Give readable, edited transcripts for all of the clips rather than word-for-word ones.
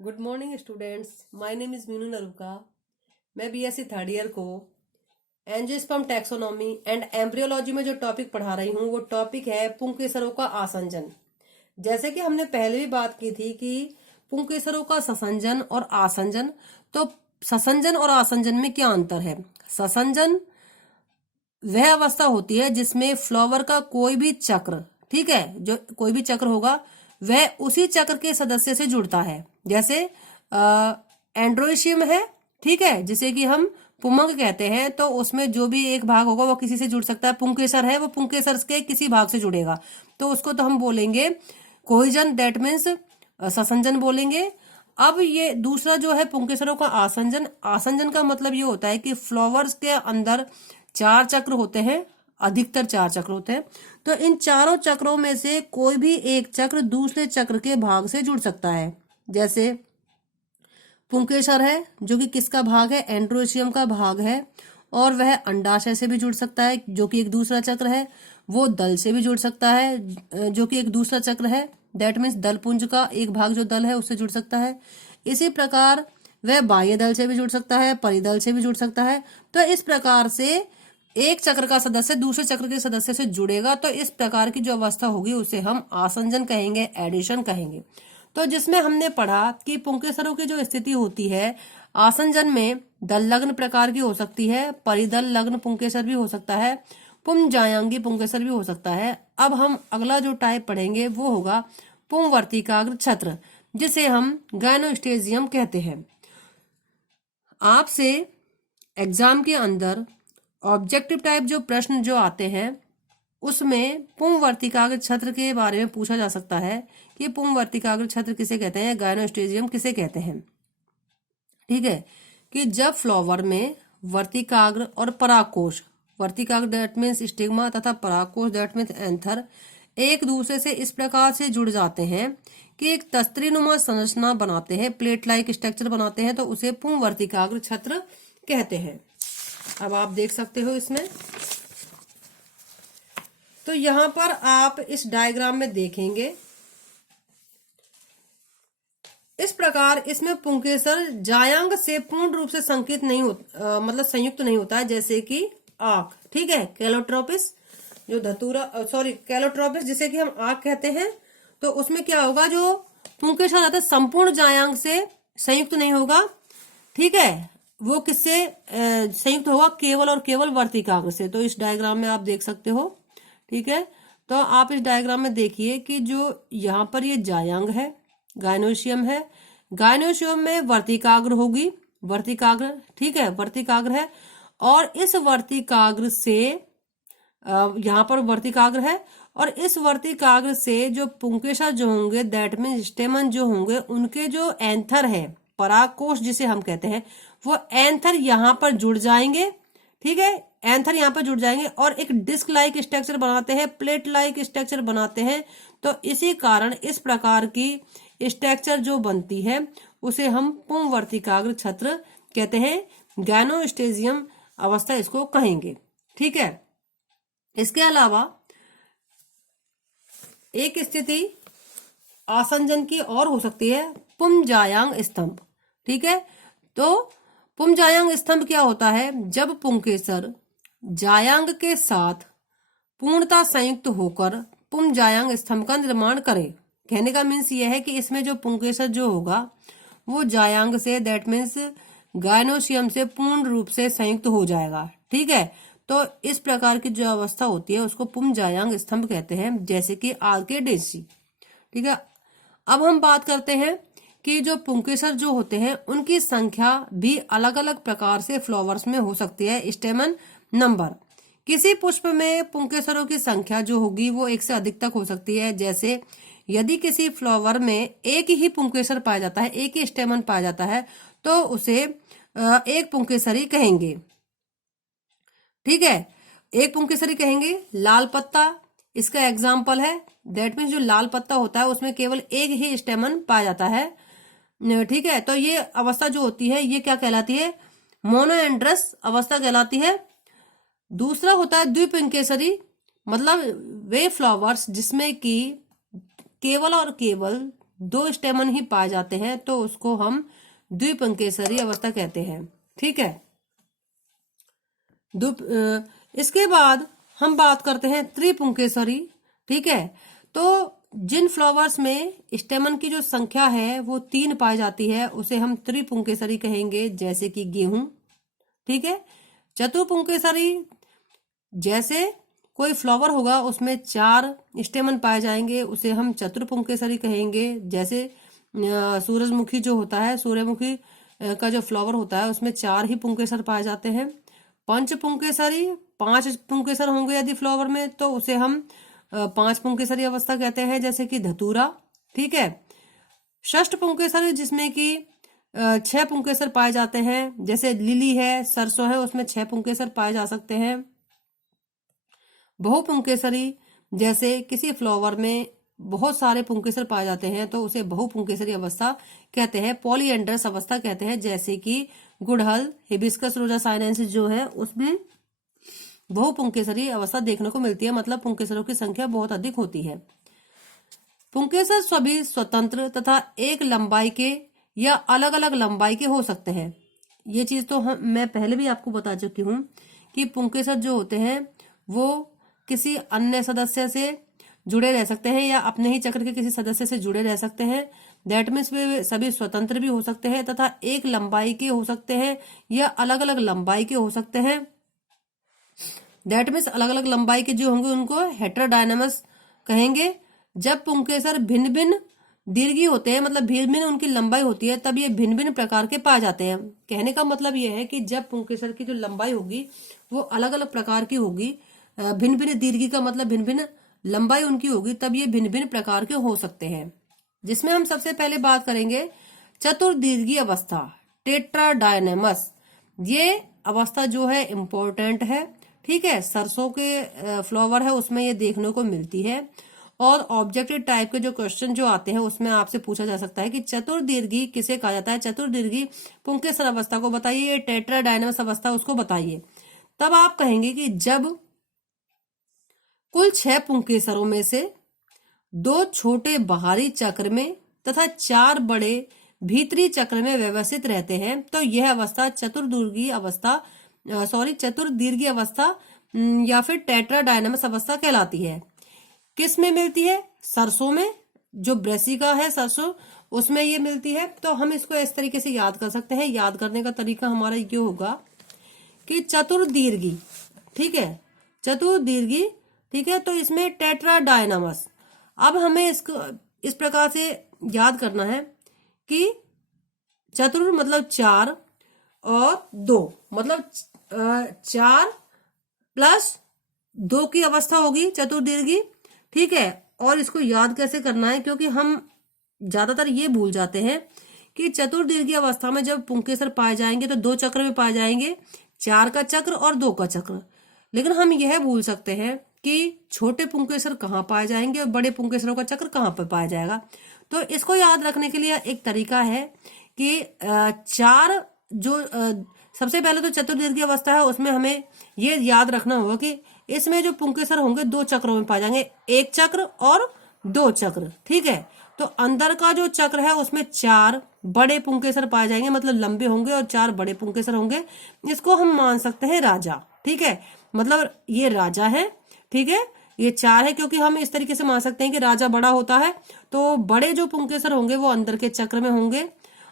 Good morning students, my name is Meenu Naruka. मैं BSc third year को angiosperm taxonomy and embryology में जो topic पढ़ा रही हूँ वो टॉपिक है पुंकेसरों का आसंजन। जैसे कि हमने पहले भी बात की थी कि पुंकेसरों का ससंजन और आसंजन, तो ससंजन और आसंजन में क्या अंतर है। ससंजन वह अवस्था होती है जिसमें फ्लावर का कोई भी चक्र, ठीक है, जो कोई भी चक्र होगा वह उसी चक्र के सदस्य से जुड़ता है। जैसे एंड्रोशियम है, ठीक है, जिसे कि हम पुमंग कहते हैं, तो उसमें जो भी एक भाग होगा वो किसी से जुड़ सकता है। पुंकेसर है, वो पुंकेसर के किसी भाग से जुड़ेगा, तो उसको तो हम बोलेंगे कोहिजन, दैट मीन्स ससंजन बोलेंगे। अब ये दूसरा जो है पुंकेसरों का आसंजन। आसंजन का मतलब ये होता है कि फ्लावर्स के अंदर 4 चक्र होते हैं, अधिकतर 4 चक्र होते हैं, तो इन चारों चक्रों में से कोई भी एक चक्र दूसरे चक्र के भाग से जुड़ सकता है। जैसे पुंकेसर है जो कि किसका भाग है, एंड्रोशियम का भाग है, और वह अंडाशय से भी जुड़ सकता है जो कि एक दूसरा चक्र है। वो दल से भी जुड़ सकता है जो कि एक दूसरा चक्र है, दैट मीन्स दल पुंज का एक भाग जो दल है उससे जुड़ सकता है। इसी प्रकार वह बाह्य दल से भी जुड़ सकता है, परिदल से भी जुड़ सकता है। तो इस प्रकार से एक चक्र का सदस्य दूसरे चक्र के सदस्य से जुड़ेगा, तो इस प्रकार की जो अवस्था होगी उसे हम आसंजन कहेंगे, एडिशन कहेंगे। तो जिसमें हमने पढ़ा कि पुंकेसरों की जो स्थिति होती है आसंजन में, दल लग्न प्रकार की हो सकती है, परिदल लग्न पुंकेसर भी हो सकता है, पुंजायांगी पुंकेसर भी हो सकता है। अब हम अगला जो टाइप पढ़ेंगे वो होगा पुंवर्तिकाग्र छत्र, जिसे हम गायनोस्टेजियम कहते हैं। आपसे एग्जाम के अंदर ऑब्जेक्टिव टाइप जो प्रश्न जो आते हैं उसमें पुंवर्तिकाग्र छत्र के बारे में पूछा जा सकता है कि पुंवर्तिकाग्र छत्र किसे कहते हैं, गायनोस्टेजियम किसे कहते हैं। ठीक है, कि जब फ्लावर में वर्तिकाग्र और परागकोश, वर्तिकाग्र दैट मीन्स स्टिग्मा तथा परागकोश दैट मीन्स एंथर, एक दूसरे से इस प्रकार से जुड़ जाते हैं कि एक तस्त्रीनुमा संरचना बनाते हैं, प्लेट लाइक स्ट्रक्चर बनाते हैं, तो उसे पुंवर्तिकाग्र छत्र कहते हैं। अब आप देख सकते हो इसमें, तो यहां पर आप इस डायग्राम में देखेंगे इस प्रकार इसमें पुंकेसर जायांग से पूर्ण रूप से संकित नहीं मतलब संयुक्त नहीं होता है, जैसे कि आंख, ठीक है, कैलोट्रोपिस जो धतूरा कैलोट्रोपिस जिसे कि हम आंख कहते हैं, तो उसमें क्या होगा, जो पुंकेसर आता है संपूर्ण जायांग से संयुक्त नहीं होगा, ठीक है, वो किससे संयुक्त होगा, केवल और केवल वर्तिकाग्र से। तो इस डायग्राम में आप देख सकते हो, ठीक है। तो आप इस डायग्राम में देखिए कि जो यहाँ पर ये जायांग है, गायनोशियम है, गायनोशियम में वर्तिकाग्र होगी, वर्तिकाग्र, ठीक है, वर्तिकाग्र है, और इस वर्तिकाग्र से यहाँ पर वर्तिकाग्र है, और इस वर्तिकाग्र से जो पुंकेसर जो होंगे दैट मीन स्टेमन जो होंगे, उनके जो एंथर है, परागकोश जिसे हम कहते हैं, वो एंथर यहाँ पर जुड़ जाएंगे, ठीक है, एंथर यहाँ पर जुड़ जाएंगे और एक डिस्क लाइक स्ट्रक्चर बनाते हैं, प्लेट लाइक स्ट्रक्चर बनाते हैं। तो इसी कारण इस प्रकार की स्ट्रक्चर जो बनती है उसे हम पुंवर्तिकाग्र छत्र कहते हैं, गैनोस्टेजियम अवस्था इसको कहेंगे, ठीक है। इसके अलावा एक स्थिति आसंजन की और हो सकती है, पुंजायांग स्तंभ, ठीक है। तो पुंजायांग स्तंभ क्या होता है, जब पुंकेसर जायांग के साथ पूर्णता संयुक्त होकर पुंजायांग स्तंभ का निर्माण करे। कहने का मीन्स ये है कि इसमें जो पुंकेसर जो होगा वो जायांग से दैट मीन्स गायनोशियम से पूर्ण रूप से संयुक्त हो जाएगा, ठीक है। तो इस प्रकार की जो अवस्था होती है उसको पुंजायांग स्तंभ कहते हैं, जैसे कि आर्किडेसी, ठीक है। अब हम बात करते हैं कि जो पुंकेसर जो होते हैं उनकी संख्या भी अलग अलग प्रकार से फ्लावर्स में हो सकती है। स्टेमन नंबर, किसी पुष्प में पुंकेसरों की संख्या जो होगी वो 1 से अधिक तक हो सकती है। जैसे यदि किसी फ्लावर में एक ही पुंकेसर पाया जाता है, एक ही स्टेमन पाया जाता है, तो उसे एक पुंकेसरी कहेंगे, ठीक है, एक पुंकेसरी कहेंगे। लाल पत्ता इसका एग्जाम्पल है, दैट मीन्स जो लाल पत्ता होता है उसमें केवल एक ही स्टेमन पाया जाता है, ठीक है। तो ये अवस्था जो होती है ये क्या कहलाती है, मोनोएंड्रस अवस्था कहलाती है। दूसरा होता है द्विपुंकेसरी, मतलब वे फ्लावर्स जिसमें कि केवल और केवल दो स्टेमन ही पाए जाते हैं तो उसको हम द्विपुंकेसरी अवस्था कहते हैं। ठीक है। इसके बाद हम बात करते हैं त्रिपुंकेसरी। ठीक है। तो जिन फ्लावर्स में स्टेमन की जो संख्या है वो 3 पाई जाती है उसे हम त्रिपुंकेसरी कहेंगे, जैसे कि गेहूं। ठीक है। चतुर्पुंकेसरी, जैसे कोई फ्लावर होगा उसमें 4 स्टेमन पाए जाएंगे उसे हम चतुर्पुंकेसरी कहेंगे, जैसे सूरजमुखी जो होता है, सूर्यमुखी का जो फ्लावर होता है उसमें 4 ही पुंकेसर पाए जाते हैं। पंचपुंकेसरी, 5 पुंकेसर होंगे यदि फ्लावर में तो उसे हम 5 पुंकेसरी अवस्था कहते हैं, जैसे कि धतूरा। ठीक है। षष्ठ पुंकेसरी, जिसमें कि 6 पुंकेसर पाए जाते हैं, जैसे लिली है, सरसों है, उसमें 6 पुंकेसर पाए जा सकते हैं। बहुपुंकेसरी, जैसे किसी फ्लावर में बहुत सारे पुंकेसर पाए जाते हैं तो उसे बहुपुंकेसरी अवस्था कहते हैं, पॉलीएंड्रस अवस्था कहते हैं, जैसे कि गुड़हल, हिबिस्कस रोजा साइनेंसिस जो है उसमें बहुपुंकेसरी अवस्था देखने को मिलती है, मतलब पुंकेसरों की संख्या बहुत अधिक होती है। पुंकेसर सभी स्वतंत्र तथा एक लंबाई के या अलग अलग लंबाई के हो सकते हैं। ये चीज तो मैं पहले भी आपको बता चुकी हूँ कि पुंकेसर जो होते हैं वो किसी अन्य सदस्य से जुड़े रह सकते हैं या अपने ही चक्र के किसी सदस्य से जुड़े रह सकते हैं। दैट मीन्स वे सभी स्वतंत्र भी हो सकते हैं तथा एक लंबाई के हो सकते हैं या अलग अलग लंबाई के हो सकते हैं। दैट मीन्स अलग अलग लंबाई के जो होंगे उनको हेटेरोडायनामस कहेंगे। जब पुंकेसर भिन्न भिन्न दीर्घी होते हैं, मतलब भिन्न भिन्न उनकी लंबाई होती है, तब ये भिन्न भिन्न प्रकार के पाए जाते हैं। कहने का मतलब ये है कि जब पुंकेसर की जो लंबाई होगी वो अलग अलग प्रकार की होगी, भिन्न भिन्न दीर्घी का मतलब भिन्न भिन्न लंबाई उनकी होगी, तब ये भिन्न भिन्न प्रकार के हो सकते हैं। जिसमें हम सबसे पहले बात करेंगे चतुर्दीर्घी अवस्था, टेट्राडायनेमस। ये अवस्था जो है इम्पोर्टेंट है। ठीक है। सरसों के फ्लावर है उसमें ये देखने को मिलती है और ऑब्जेक्टिव टाइप के जो क्वेश्चन जो आते हैं उसमें आपसे पूछा जा सकता है कि चतुर्दीर्घी किसे कहा जाता है, चतुर्दीर्घी पुंकेसर अवस्था को बताइए, टेट्राडायनेमस अवस्था उसको बताइए। तब आप कहेंगे कि जब कुल 6 पुंकेसरों में से 2 छोटे बाहरी चक्र में तथा 4 बड़े भीतरी चक्र में व्यवस्थित रहते हैं तो यह अवस्था चतुर्दीर्घी अवस्था या फिर टेट्राडायनेमस अवस्था कहलाती है। किस में मिलती है? सरसों में, जो ब्रेसिका है सरसों उसमें ये मिलती है। तो हम इसको इस तरीके से याद कर सकते हैं। याद करने का तरीका हमारा ये होगा कि चतुर्दीर्घी, ठीक है, चतुर्दीर्घी, ठीक है, तो इसमें टेट्राडायनामस। अब हमें इसको इस प्रकार से याद करना है कि चतुर मतलब 4 और 2 मतलब 4 प्लस 2 की अवस्था होगी चतुर्दीर्घी। ठीक है। और इसको याद कैसे करना है, क्योंकि हम ज्यादातर ये भूल जाते हैं कि चतुर्दीर्घी अवस्था में जब पुंकेसर पाए जाएंगे तो 2 चक्र में पाए जाएंगे, 4 का चक्र और 2 का चक्र। लेकिन हम यह भूल सकते हैं कि छोटे पुंकेसर कहाँ पाए जाएंगे और बड़े पुंकेसरों का चक्र कहाँ पर पाया जाएगा। तो इसको याद रखने के लिए एक तरीका है कि 4 जो सबसे पहले तो चतुर्दीर्घी अवस्था है उसमें हमें ये याद रखना होगा कि इसमें जो पुंकेसर होंगे 2 चक्रों में पाए जाएंगे, 1 चक्र और 2 चक्र। ठीक है। तो अंदर का जो चक्र है उसमें 4 बड़े पुंकेसर पाए जाएंगे, मतलब लंबे होंगे और 4 बड़े पुंकेसर होंगे। इसको हम मान सकते हैं राजा। ठीक है। मतलब ये राजा है। ठीक है। ये 4 है क्योंकि हम इस तरीके से मान सकते हैं कि राजा बड़ा होता है तो बड़े जो पुंकेसर होंगे वो अंदर के चक्र में होंगे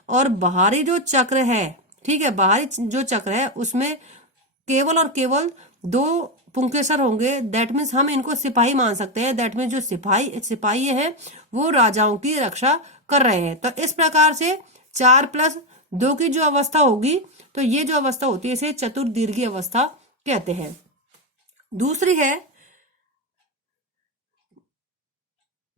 और बाहरी जो चक्र है, ठीक है, बाहरी जो चक्र है उसमें केवल और केवल 2 पुंकेसर होंगे। दैट मीन्स हम इनको सिपाही मान सकते हैं। दैट मीन्स जो सिपाही हैं वो राजाओं की रक्षा कर रहे हैं। तो इस प्रकार से 4 प्लस 2 की जो अवस्था होगी तो ये जो अवस्था होती है इसे चतुर्दीर्घी अवस्था कहते हैं। दूसरी है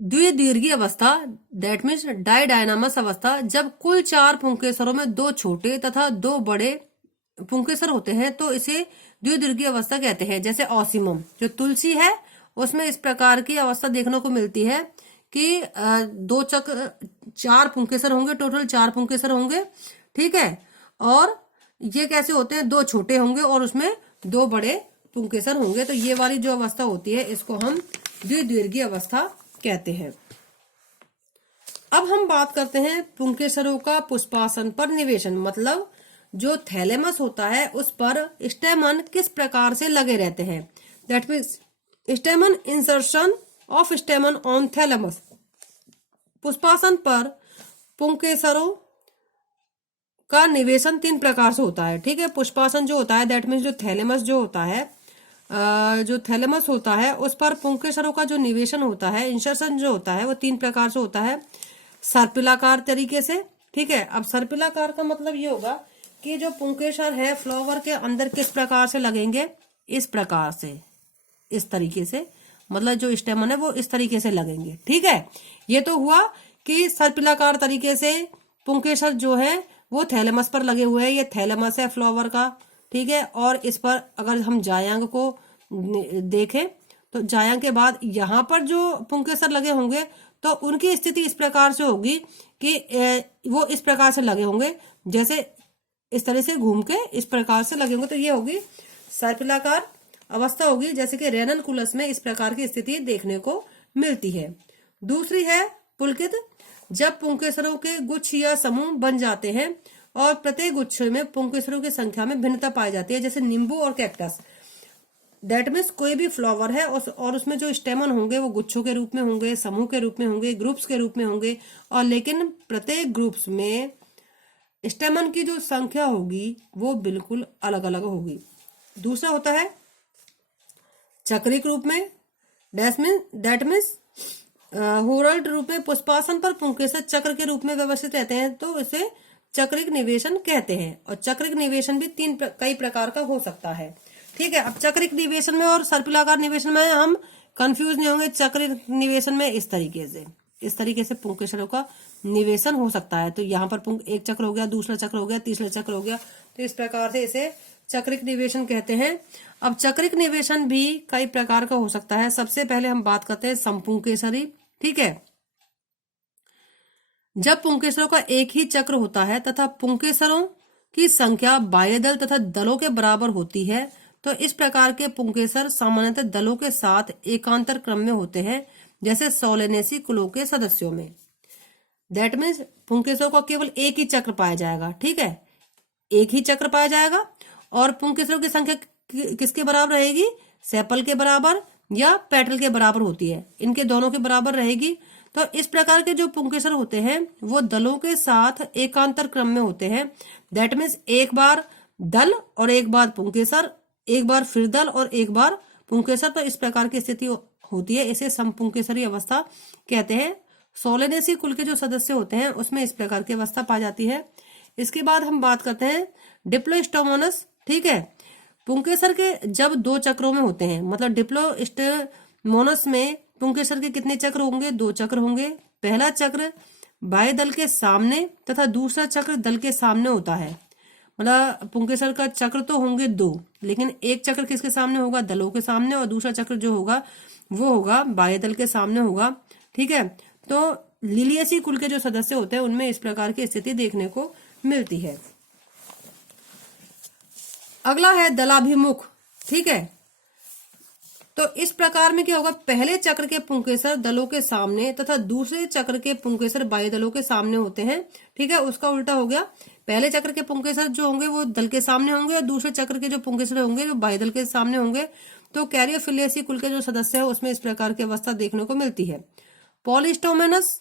द्विदीर्घी अवस्था, दैट मीन्स डायडायनामस अवस्था। जब कुल 4 पुंकेसरों में 2 छोटे तथा 2 बड़े पुंकेसर होते हैं तो इसे द्विदीर्घी अवस्था कहते हैं। जैसे ऑसिमम जो तुलसी है उसमें इस प्रकार की अवस्था देखने को मिलती है कि 2 चक्र 4 पुंकेसर होंगे, टोटल 4 पुंकेसर होंगे। ठीक है। और ये कैसे होते हैं, 2 छोटे होंगे और उसमें 2 बड़े पुंकेसर होंगे। तो ये वाली जो अवस्था होती है इसको हम द्विदीर्घी अवस्था कहते हैं। अब हम बात करते हैं पुंकेसरों का पुष्पासन पर निवेशन, मतलब जो थैलेमस होता है उस पर स्टेमन किस प्रकार से लगे रहते हैं। That means stamen insertion of stamen on thalamus. पुष्पासन पर पुंकेसरों का निवेशन 3 प्रकार से होता है। ठीक है, पुष्पासन जो होता है दैट मीन्स जो थैलेमस जो होता है जो थैलेमस होता है उस पर पुंकेसरों का जो निवेशन होता है, इंसर्शन जो होता है वो 3 प्रकार से होता है। सर्पिलाकार तरीके से। ठीक है, अब सर्पिलाकार का मतलब ये होगा कि जो पुंकेसर है फ्लावर के अंदर किस प्रकार से लगेंगे, इस प्रकार से, इस तरीके से, मतलब जो स्टेमन है वो इस तरीके से लगेंगे। ठीक है, ये तो हुआ कि सर्पिलाकार तरीके से पुंकेसर जो है वो थैलेमस पर लगे हुए हैं। ये थैलेमस है फ्लावर का। ठीक है, और इस पर अगर हम जायांग को देखें तो जायांग के बाद यहाँ पर जो पुंकेसर लगे होंगे तो उनकी स्थिति इस प्रकार से होगी कि वो इस प्रकार से लगे होंगे, जैसे इस तरह से घूम के इस प्रकार से लगे होंगे। तो ये होगी सर्पिलाकार अवस्था होगी, जैसे कि रेननकुलस में इस प्रकार की स्थिति देखने को मिलती है। दूसरी है पुलकित, जब पुंकेसरों के गुच्छ या समूह बन जाते हैं और प्रत्येक गुच्छ में पुंकेसरों की संख्या में भिन्नता पाई जाती है, जैसे नींबू और कैक्टस। दैट मीन्स कोई भी फ्लावर है और उसमें जो स्टेमन होंगे वो गुच्छों के रूप में होंगे, समूह के रूप में होंगे, ग्रुप्स के रूप में होंगे, और लेकिन प्रत्येक ग्रुप्स में स्टेमन की जो संख्या होगी वो बिल्कुल अलग अलग होगी। दूसरा होता है चक्रिक रूप में। दैट मीन्स होरल्ड रूप में पुष्पासन पर पुंकेसर चक्र के रूप में व्यवस्थित रहते हैं, तो इसे चक्रिक निवेशन कहते हैं। और चक्रिक निवेशन भी कई प्रकार का हो सकता है। ठीक है, अब चक्रिक निवेशन में और सर्पिलाकार निवेशन में हम कंफ्यूज नहीं होंगे। चक्रिक निवेशन में इस तरीके से पुंकेसरों का निवेशन हो सकता है। तो यहाँ पर एक चक्र हो गया, दूसरा चक्र हो गया, तीसरा चक्र हो गया, तो इस प्रकार से इसे चक्रिक निवेशन कहते हैं। अब चक्रिक निवेशन भी कई प्रकार का हो सकता है। सबसे पहले हम बात करते हैं समपुंकेसरी। ठीक है, जब पुंकेसरों का एक ही चक्र होता है तथा पुंकेसरों की संख्या बाह्य दल तथा दलों के बराबर होती है, तो इस प्रकार के पुंकेसर सामान्यतः दलों के साथ एकांतर क्रम में होते हैं, जैसे सोलेनेसी कुलों के सदस्यों में। दैट मीन्स पुंकेसरों का केवल एक ही चक्र पाया जाएगा। ठीक है, एक ही चक्र पाया जाएगा और पुंकेसरों की संख्या किसके बराबर रहेगी, सेपल के बराबर या पेटल के बराबर होती है, इनके दोनों के बराबर रहेगी। तो इस प्रकार के जो पुंकेसर होते हैं वो दलों के साथ एकांतर क्रम में होते हैं। दैट मीन्स एक बार दल और एक बार पुंकेसर, एक बार फिर दल और एक बार पुंकेसर, तो इस प्रकार की स्थिति होती है। इसे समपुंकेसरी अवस्था कहते हैं। सोलेनेसी कुल के जो सदस्य होते हैं उसमें इस प्रकार की अवस्था पाई जाती है। इसके बाद हम बात करते हैं डिप्लोस्टोमोनस। ठीक है, पुंकेसर के जब 2 चक्रों में होते हैं, मतलब डिप्लोस्टोमोनस में पुंकेसर के कितने चक्र होंगे, 2 चक्र होंगे। पहला चक्र बाह्य दल के सामने तथा दूसरा चक्र दल के सामने होता है। मतलब पुंकेसर का चक्र तो होंगे 2, लेकिन एक चक्र किसके सामने होगा, दलों के सामने, और दूसरा चक्र जो होगा वो होगा बाह्य दल के सामने होगा। ठीक है, तो लिलियसी कुल के जो सदस्य होते हैं उनमें इस प्रकार की स्थिति देखने को मिलती है। अगला है दलाभिमुख। ठीक है, तो इस प्रकार में क्या होगा, पहले चक्र के पुंकेसर दलों के सामने तथा दूसरे चक्र के पुंकेसर बाह्य दलों के सामने होते हैं। ठीक है, उसका उल्टा हो गया, पहले चक्र के पुंकेसर जो होंगे वो दल के सामने होंगे और दूसरे चक्र के जो पुंकेसर होंगे वो बाह्य दल के सामने होंगे। तो कैरियोफिलियसी कुल के जो सदस्य है उसमें इस प्रकार की अवस्था देखने को मिलती है। पॉलीस्टोमेनस,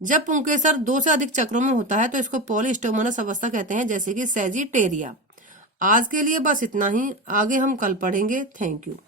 जब पुंकेसर 2 से अधिक चक्रों में होता है तो इसको पॉलीस्टोमेनस अवस्था कहते हैं, जैसे कि सेजिटेरिया। आज के लिए बस इतना ही, आगे हम कल पढ़ेंगे। Thank you.